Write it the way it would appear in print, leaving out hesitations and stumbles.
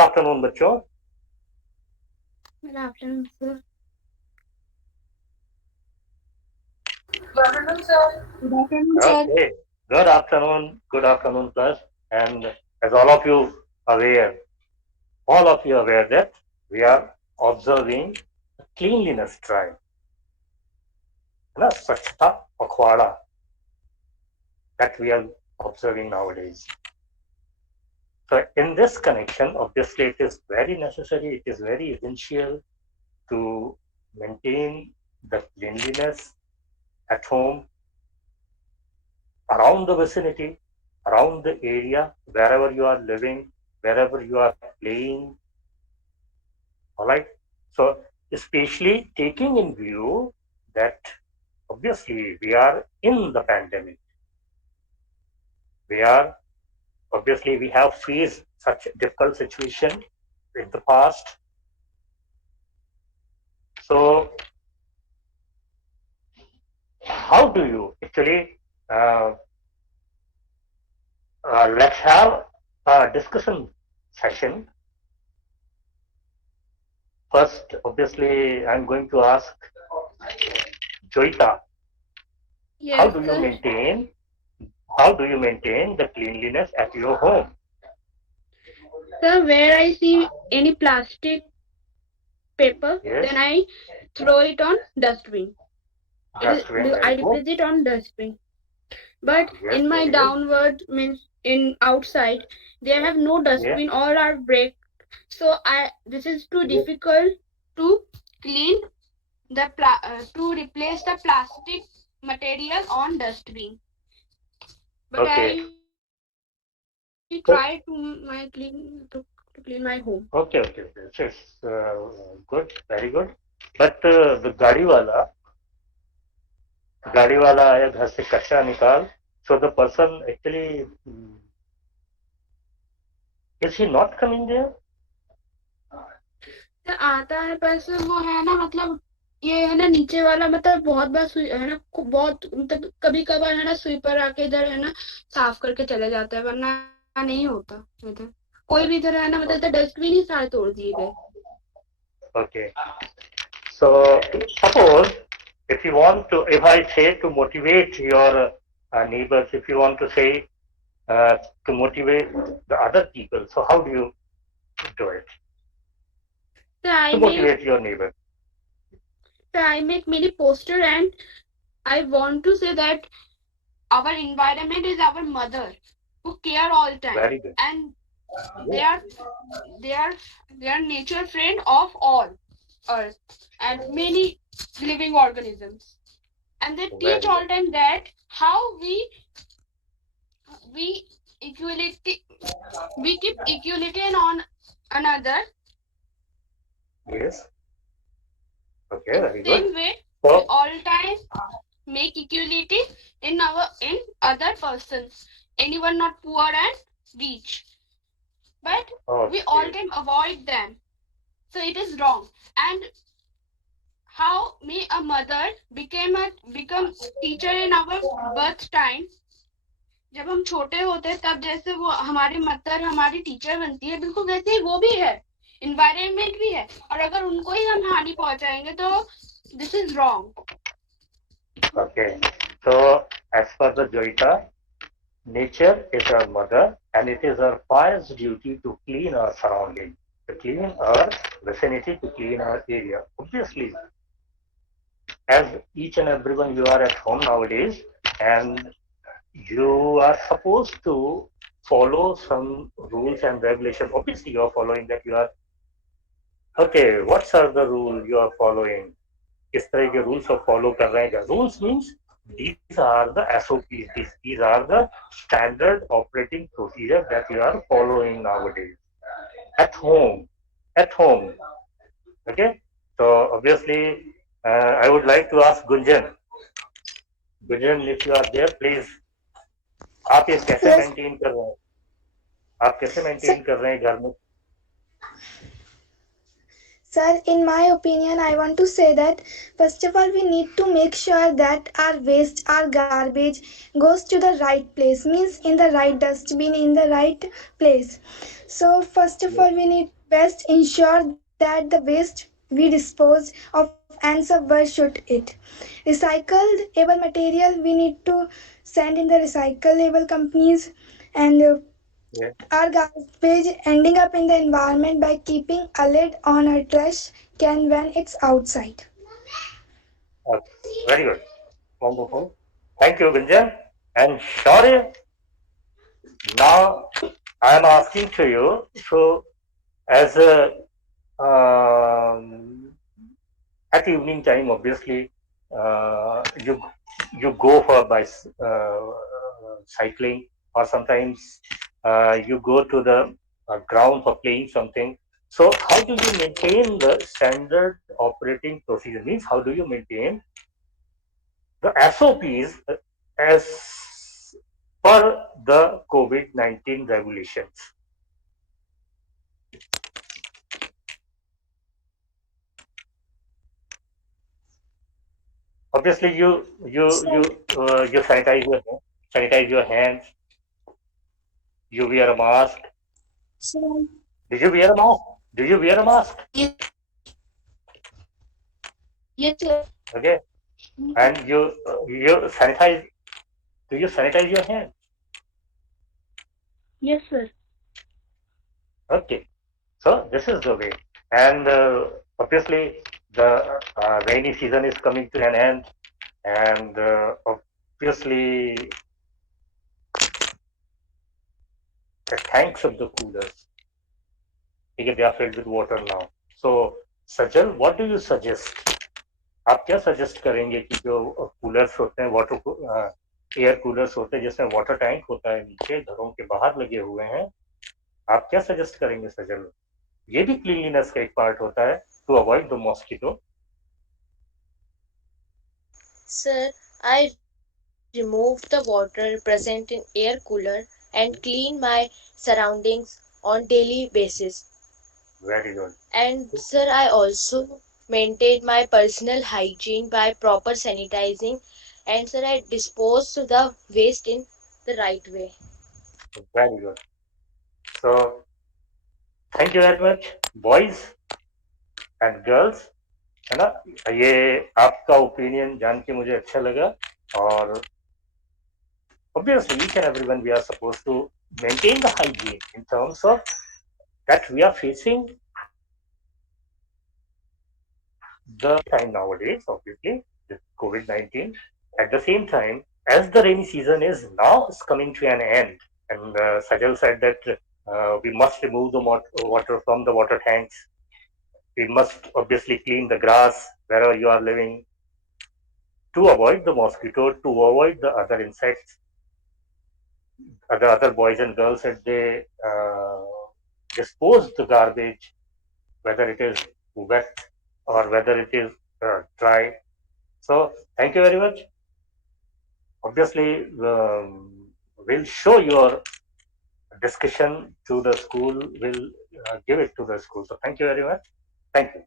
Afternoon बच्चों. Good afternoon, sir. Good afternoon, sir. Okay. Good afternoon class. And as aware, all of you aware that we are observing cleanliness drive, na Swachhta Pakhwada that we are observing nowadays. So in this connection, obviously it is very necessary, it is very essential to maintain the cleanliness at home, around the vicinity, around the area, wherever you are living, wherever you are playing. All right. So, especially taking in view that obviously we are in the pandemic, we are obviously we have faced such a difficult situation in the past. So, how do you actually uh, let's have a discussion session. First, obviously, I'm going to ask Joita, how Yes, do you sir. maintain how do you maintain the cleanliness at your home? Sir, where I see any plastic paper, Yes, then I throw it on dustbin. dustbin, I very good. replace it on dustbin. But Yes, in my very good. downward means in outside, they have no Yes, dustbin. All are break. So I this is too yes. difficult to clean to replace the plastic material on dustbin. But Okay. I try So, to clean my home. okay. This is good, very good. But the गाड़ी वाला आया घर से कचरा निकाल. So the person actually is he not coming there? आता है पर सर वो है ना मतलब ये है ना नीचे वाला मतलब बहुत बार है ना बहुत मतलब कभी कभार है ना स्वीपर आके इधर है ना साफ करके चले जाता है वरना नहीं होता इधर कोई भी इधर है ना मतलब इधर Okay. डस्टबिन ही सारे तोड़ दिए गए. Okay. So suppose if I say to motivate your neighbors, if you want to say to motivate the other people, so how do you do it? So I To make motivate your neighbor. many poster and I want to say that our environment is our mother who care all time Very good. and they are they are they are nature friend of all earth and many living organisms and they teach Very good. all time that how we equality we keep equality on another Yes. Okay. in Very good. same way we So all time make equality in other persons anyone not poor and rich but we all okay. time avoid them so it is wrong and how me a mother become teacher in our birth time जब हम छोटे होते हैं तब जैसे वो हमारी mother हमारी टीचर बनती है बिल्कुल वैसे ही वो भी है इन्वायरमेंट भी है और अगर उनको ही हम हानि पहुंचाएंगे तो this is wrong. Okay. So as per the Joita, nature is our mother, and it is our pious duty to clean our surrounding, to clean our vicinity, to clean our area. Obviously, as each and everyone you are at home nowadays, and you are supposed to follow some rules and regulations. Obviously, you are following that. You are okay. What are the rule you are following? किस तरह के rules आप follow कर रहे हैं? Rules means these are the SOPs, these are the standard operating procedure that you are following nowadays at home. At home, okay. So obviously, I would like to ask Gunjan. Gunjan, if you are there, please. आप ये कैसे Yes, maintain कर रहे हैं? आप कैसे sir. Maintain कर रहे हैं घर में? Sir, in my opinion, I want to say that first of all, we need to make sure that our waste, our garbage goes to the right place, means in the right dustbin, in the right place. So, first of all, we need best ensure that the waste we dispose of and sub where should it. Recycled able material we need to send in the recyclable companies, and Yeah. our garbage ending up in the environment by keeping a lid on our trash can when it's outside. Okay. Very good. Wonderful. Thank you, Gunjan. And Shaurya, now I am asking to you. So, as a at evening time, obviously, you go for cycling, or sometimes you go to the ground for playing something. So, how do you maintain the standard operating procedure? Means, how do you maintain the SOPs as per the COVID-19 regulations? Obviously, you sanitize your hands. You wear a mask. So, Did you wear a mask? Do you wear a mask? yes, sir. Okay, and you sanitize. Do you sanitize your hands? Yes, sir. Okay, so this is the way. And obviously, the rainy season is coming to an end, and obviously, the tanks of the coolers, okay, they are filled with water now. So, Sajal, what do you suggest? आप क्या suggest करेंगे कि जो coolers होते हैं water air coolers होते हैं जिसमें वाटर टैंक होता है नीचे घरों के बाहर लगे हुए हैं, आप क्या सजेस्ट करेंगे सजल? ये भी क्लीनलीनेस का एक पार्ट होता है to avoid the mosquito. Sir, I remove the water present in air cooler and clean my surroundings on daily basis. Very good. And sir, I also maintain my personal hygiene by proper sanitizing, and sir, I dispose the waste in the right way. Very good. So thank you very much boys and girls, है ना? ये आपका opinion जान के मुझे अच्छा लगा. और obviously each and everyone we are supposed to maintain the hygiene in terms of that we are facing the time nowadays, obviously, with COVID-19. At the same time, as the rainy season is now is coming to an end, and Sajal said that we must remove the water from the water tanks. We must obviously clean the grass wherever you are living to avoid the mosquito, to avoid the other insects. The other boys and girls said they dispose the garbage, whether it is wet or whether it is dry. So thank you very much. Obviously, we'll show your discussion to the school. We'll give it to the school. So thank you very much. Thank you.